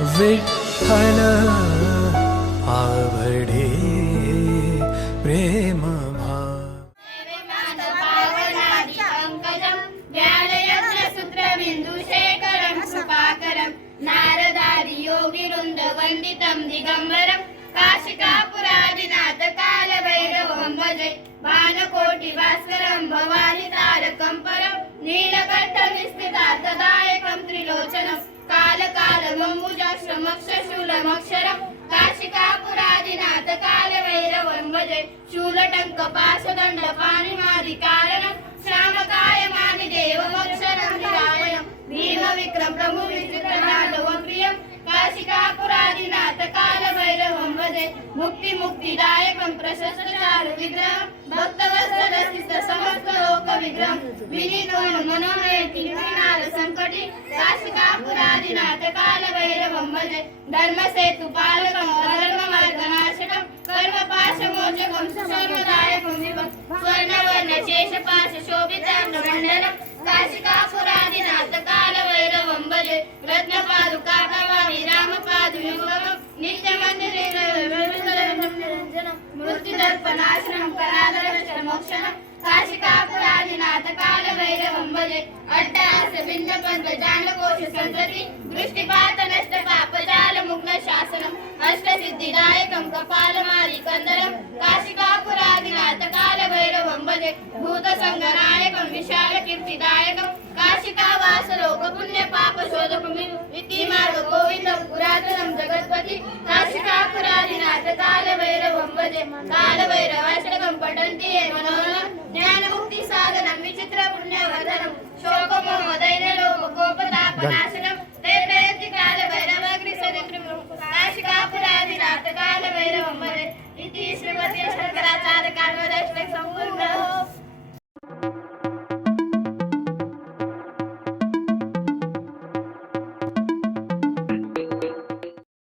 विठ्ठल आवडे प्रेम भाव पावनादि पङ्कजं दिगम्बरं काशिकापुरादिनाथ कालभैरवं भजे भानुकोटिभास्करं भवानि तारकं परं नीलकण्ठनिस्थितार्थदायकं त्रिलोचनं పరమక్షరం. కాశికాపురాదినాథ కాల వైరవన్మజై శూలటంక పాశదండ పాణిమాది కారణం. శ్రామకాయమాని దేవవక్షరం నిరాలయం భీమ విక్రమ ప్రభు విచిత్రనాలవంప్రియం కాశికాపురాదినాథ కాల భైరవంబదే ముక్తి ముక్తిదాయకం ప్రశస్త చారు విగ్రహం భక్తవత్సర సమస్త లోక విగ్రహం. వినిలోన మనోమయ తిరుమల కోటి శాశ్వత పురాది నాటకాల భైరవం భజ ధర్మసేతు పాలకం అధర్మ మార్గ నాశకం కర్మ పాశ మోచకం సుశర్మదాయకం వివం స్వర్ణవర్ణ శేష పాశ శోభితాంగ మండలం కాశికా పురాది భైరవం భజ రత్న కాకవామి రామ యుగమం. నిత్య మందిరం మృతి దర్ప మోక్షణం. కాశికా పురాది భైరవం భజ అట్ట భిన్న పంచజాల కోశ సంతతి. దృష్టిపాత నష్ట పాపజాల ముగ్న శాసనం. అష్ట సిద్ధిదాయకం కపాలమారి కందరం కాశికాపురాదినాథకాల భైరవం భజే భూత సంగనాయకం విశాల కీర్తిదాయకం. కాశికావాస లోక పుణ్య పాప శోధకం విద్యమార్గ గోవిందం పురాతనం జగత్పతి. కాశికాపురాదినాథకాల భైరవం భజే కాల భైరవాశ Gan